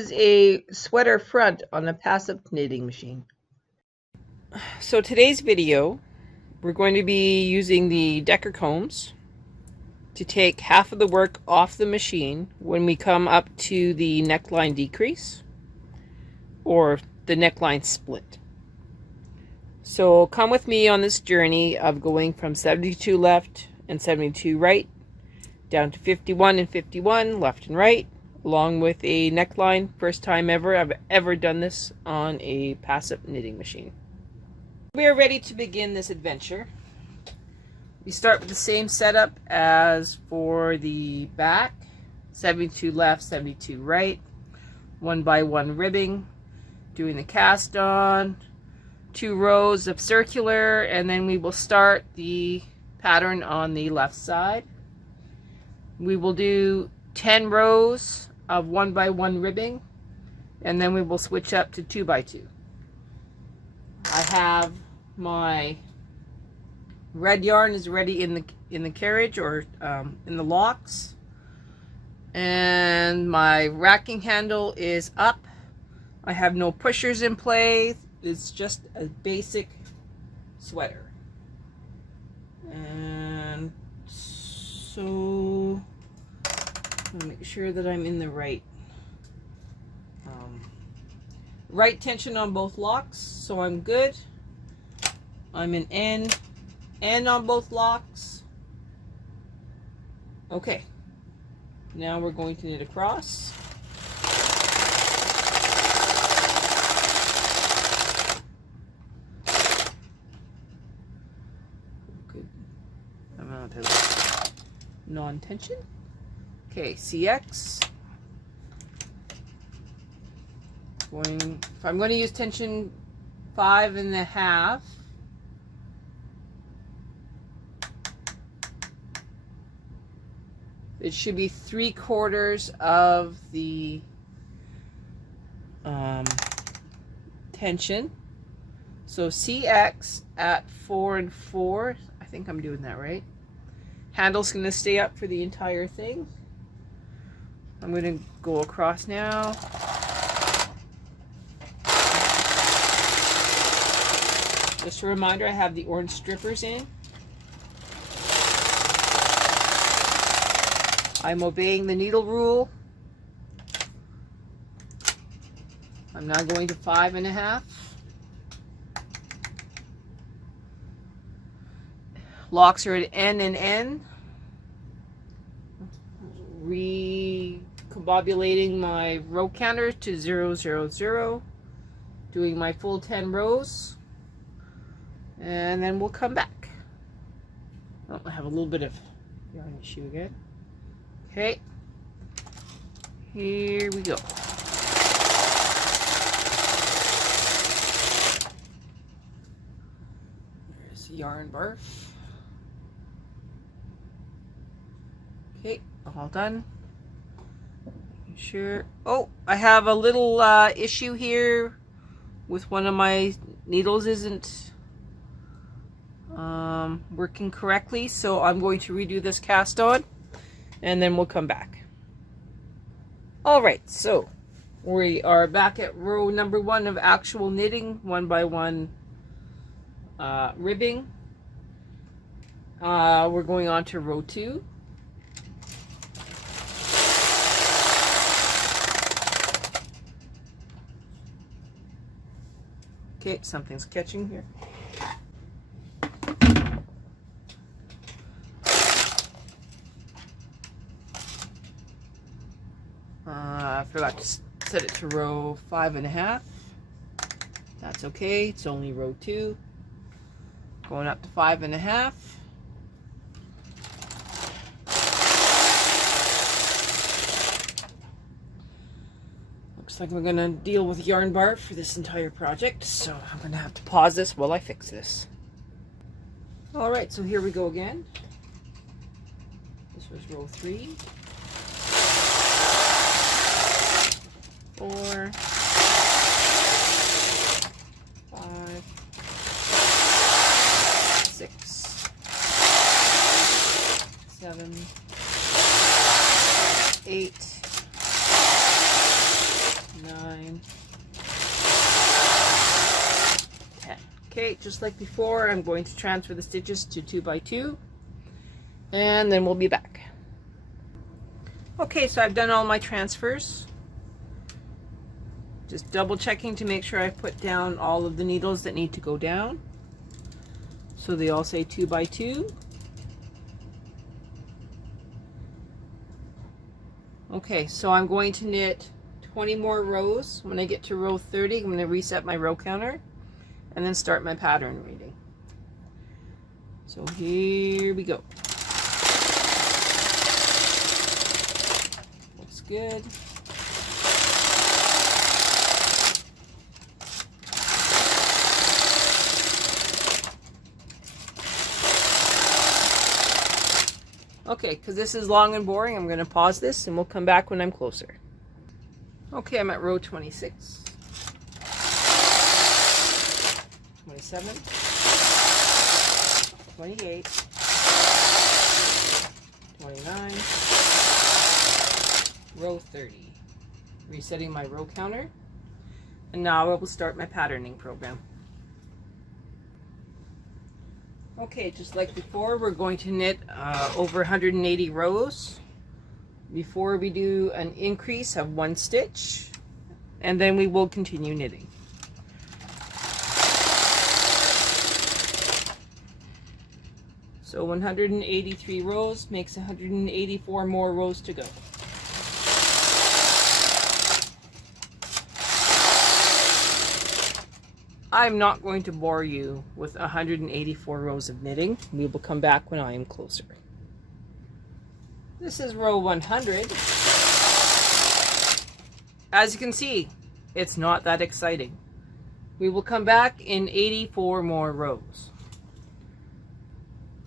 is a sweater front on a Passap knitting machine. So today's video, we're going to be using the Decker combs to take half of the work off the machine when we come up to the neckline decrease or the neckline split. So come with me on this journey of going from 72 left and 72 right down to 51 and 51 left and right, along with a neckline. First time ever I've ever done this on a Passap knitting machine. We are ready to begin this adventure. We start with the same setup as for the back, 72 left, 72 right, 1 by 1 ribbing, doing the cast on, 2 rows of circular, and then we will start the pattern on the left side. We will do 10 rows of 1 by 1 ribbing, and then we will switch up to 2 by 2. I have my red yarn is ready in the carriage or in the locks, and my racking handle is up. I have no pushers in play. It's just a basic sweater. And so I'll make sure that I'm in the right tension on both locks, so I'm good. I'm in N on both locks. Okay, now we're going to knit across. Good amount of non-tension. Okay, CX. If I'm going to use tension 5.5, it should be 3/4 of the tension. So CX at 4 4. I think I'm doing that right. Handle's going to stay up for the entire thing. I'm going to go across now. Just a reminder, I have the orange strippers in. I'm obeying the needle rule. I'm now going to 5.5. Locks are at N and N. Recombobulating my row counter to 0, 0, 0. Doing my full 10 rows. And then we'll come back. Oh, I have a little bit of yarn issue again. Okay, here we go. There's the yarn barf. Okay, all done. Sure. Oh, I have a little issue here with one of my needles isn't working correctly, so I'm going to redo this cast on, and then we'll come back. Alright, so we are back at row number 1 of actual knitting, 1 by 1 ribbing. We're going on to row 2. Okay, something's catching here. I forgot to set it to row 5.5. That's okay, it's only row 2. Going up to 5.5. Looks like we're gonna deal with yarn barf for this entire project, so I'm gonna have to pause this while I fix this. Alright, so here we go again. This was row 3. 4, 5, 6, 7, 8, Okay, just like before, I'm going to transfer the stitches to 2x2, and then we'll be back. Okay, so I've done all my transfers. Just double checking to make sure I put down all of the needles that need to go down. So they all say 2x2. Okay, so I'm going to knit 20 more rows. When I get to row 30, I'm going to reset my row counter and then start my pattern reading. So here we go. Looks good. Okay, because this is long and boring, I'm going to pause this and we'll come back when I'm closer. Okay, I'm at row 26, 27, 28, 29, row 30. Resetting my row counter, and now I will start my patterning program. Okay, just like before, we're going to knit over 180 rows before we do an increase of 1 stitch, and then we will continue knitting. So 183 rows makes 184 more rows to go. I'm not going to bore you with 184 rows of knitting. We will come back when I am closer. This is row 100. As you can see, it's not that exciting. We will come back in 84 more rows.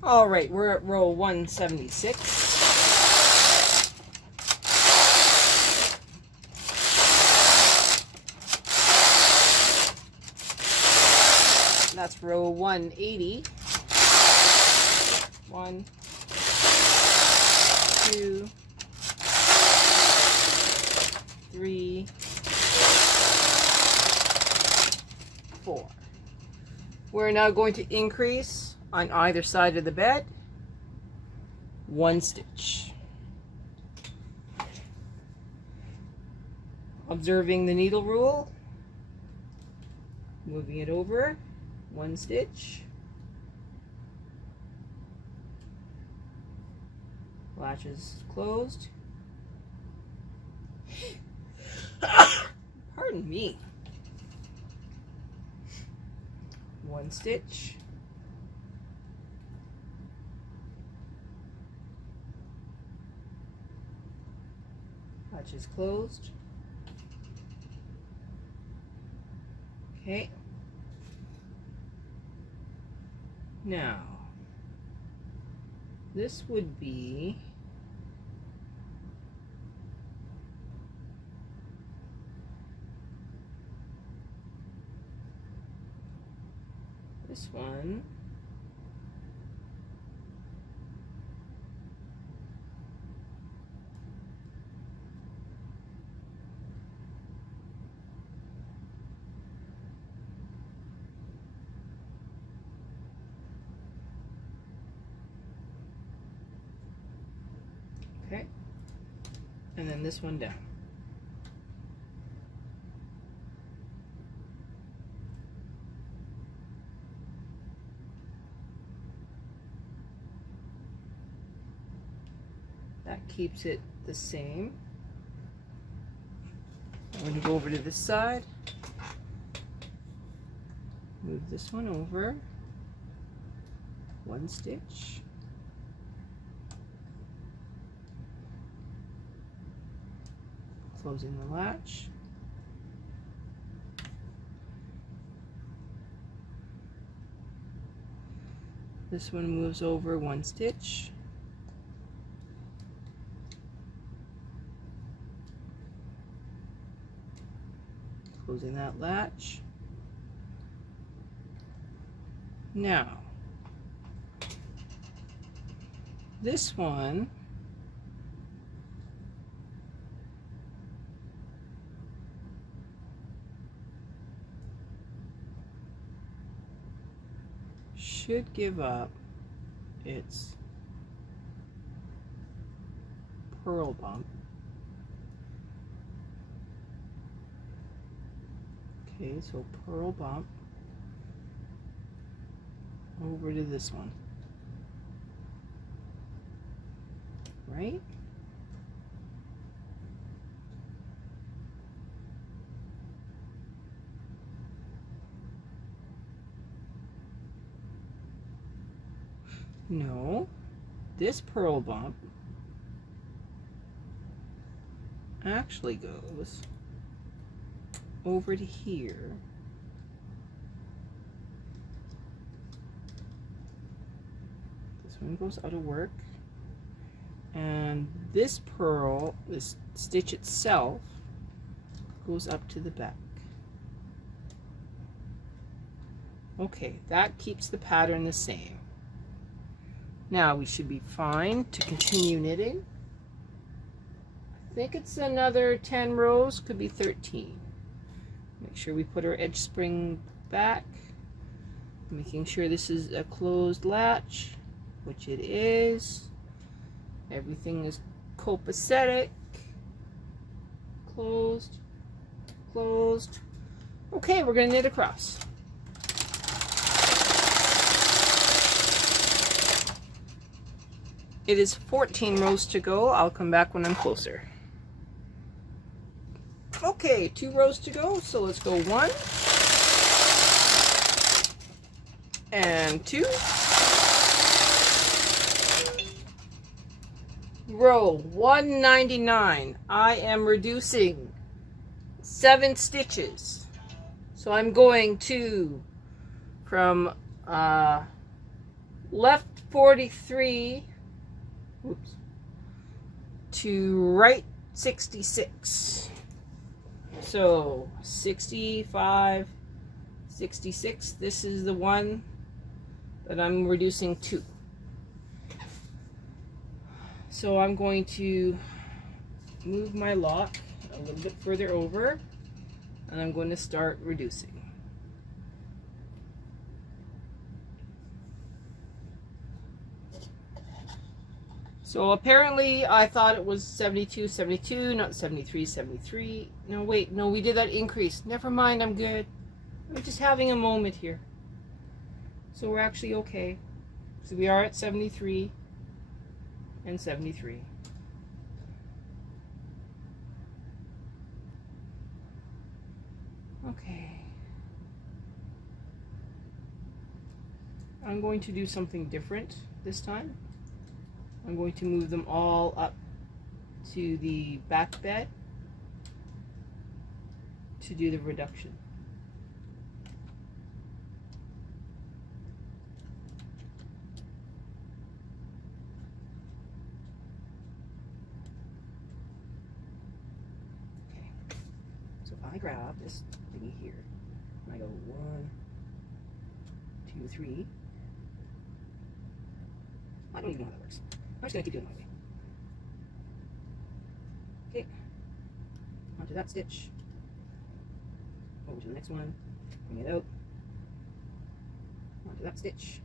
All right, we're at row 176. That's row 180. 1, 2, 3, 4. We're now going to increase on either side of the bed 1 stitch. Observing the needle rule, moving it over 1 stitch, latches closed. Pardon me. 1 stitch, latches closed. Okay. Now, this would be this one. Okay, and then this one down. That keeps it the same. I'm going to go over to this side, move this one over, 1 stitch, closing the latch, this one moves over 1 stitch, closing that latch. Now, this one should give up its purl bump. Okay, so purl bump over to this one, right? No, this purl bump actually goes over to here. This one goes out of work, and this purl, this stitch itself, goes up to the back. Okay, that keeps the pattern the same. Now we should be fine to continue knitting. I think it's another 10 rows, could be 13. Make sure we put our edge spring back, making sure this is a closed latch, which it is. Everything is copacetic. Closed, closed. Okay, we're going to knit across. It is 14 rows to go. I'll come back when I'm closer. Okay, 2 rows to go, so let's go 1 and 2. Row 199. I am reducing 7 stitches. So I'm going to, from left 43, oops, to right 66. So 65, 66, this is the one that I'm reducing to. So I'm going to move my lock a little bit further over, and I'm going to start reducing. So apparently I thought it was 72, 72, not 73, 73. No, wait, no, we did that increase. Never mind, I'm good. I'm just having a moment here. So we're actually okay. So we are at 73 and 73. Okay. I'm going to do something different this time. I'm going to move them all up to the back bed to do the reduction. Okay, so if I grab this thingy here, and I go 1, 2, 3. I don't even know how that works. I'm just going to keep doing my way. Okay, onto that stitch, over to the next one, bring it out, onto that stitch,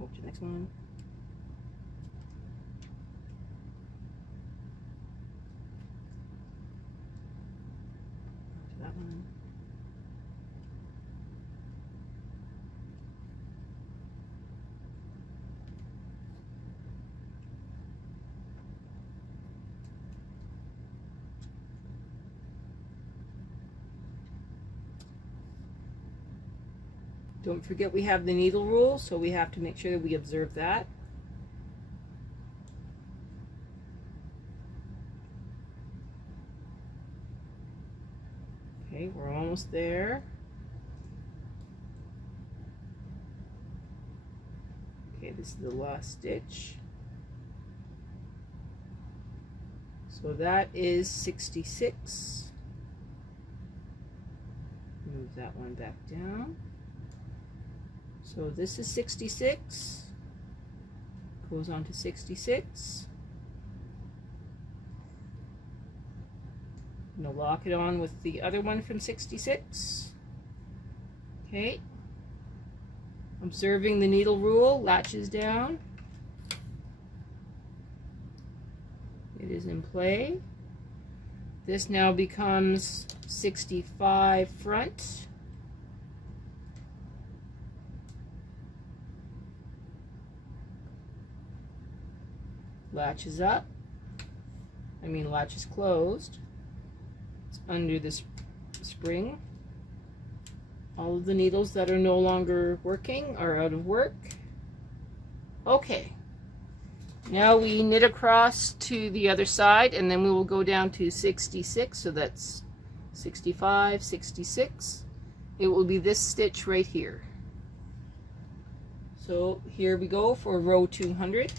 over to the next one, onto that one. Don't forget we have the needle rule, so we have to make sure that we observe that. Okay, we're almost there. Okay, this is the last stitch. So that is 66. Move that one back down. So this is 66, goes on to 66. I'm going to lock it on with the other one from 66. Okay. Observing the needle rule, latches down. It is in play. This now becomes 65 front. Latches up. Latch is closed. It's under this spring. All of the needles that are no longer working are out of work. Okay. Now we knit across to the other side, and then we will go down to 66, so that's 65, 66. It will be this stitch right here. So here we go for row 200.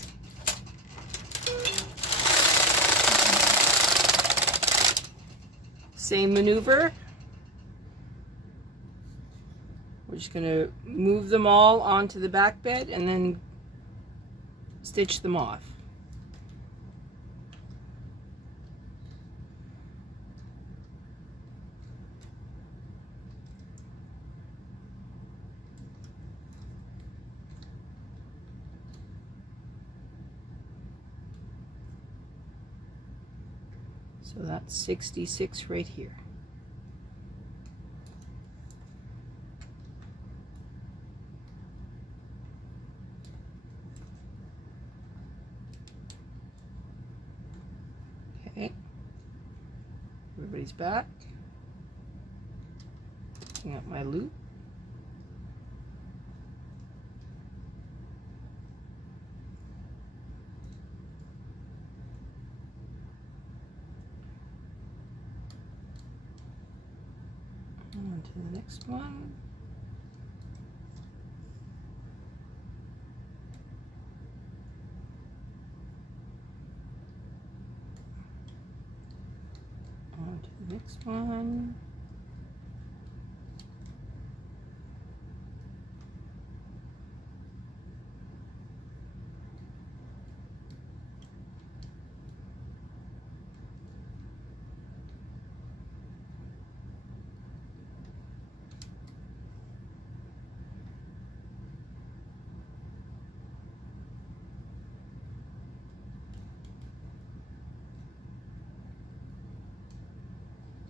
Same maneuver. We're just going to move them all onto the back bed and then stitch them off. So that's 66 right here. Okay, everybody's back. Picking up my loop. On to the next one. On to the next one.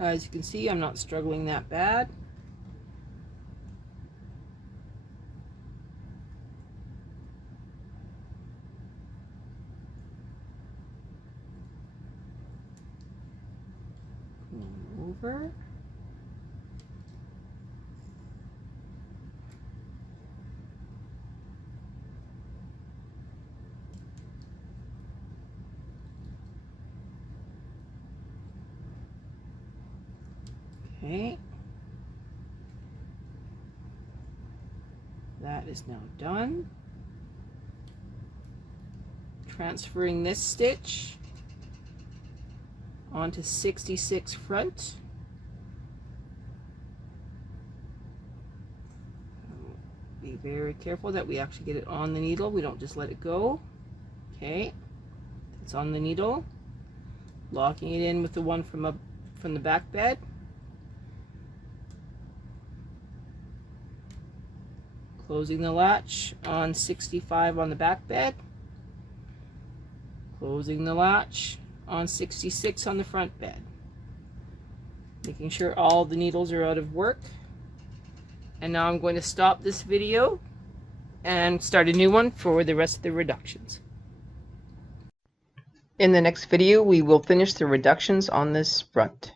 As you can see, I'm not struggling that bad. Over. Okay, that is now done. Transferring this stitch onto 66 front. Be very careful that we actually get it on the needle. We don't just let it go. Okay, it's on the needle. Locking it in with the one from the back bed. Closing the latch on 65 on the back bed. Closing the latch on 66 on the front bed. Making sure all the needles are out of work. And now I'm going to stop this video and start a new one for the rest of the reductions. In the next video, we will finish the reductions on this front.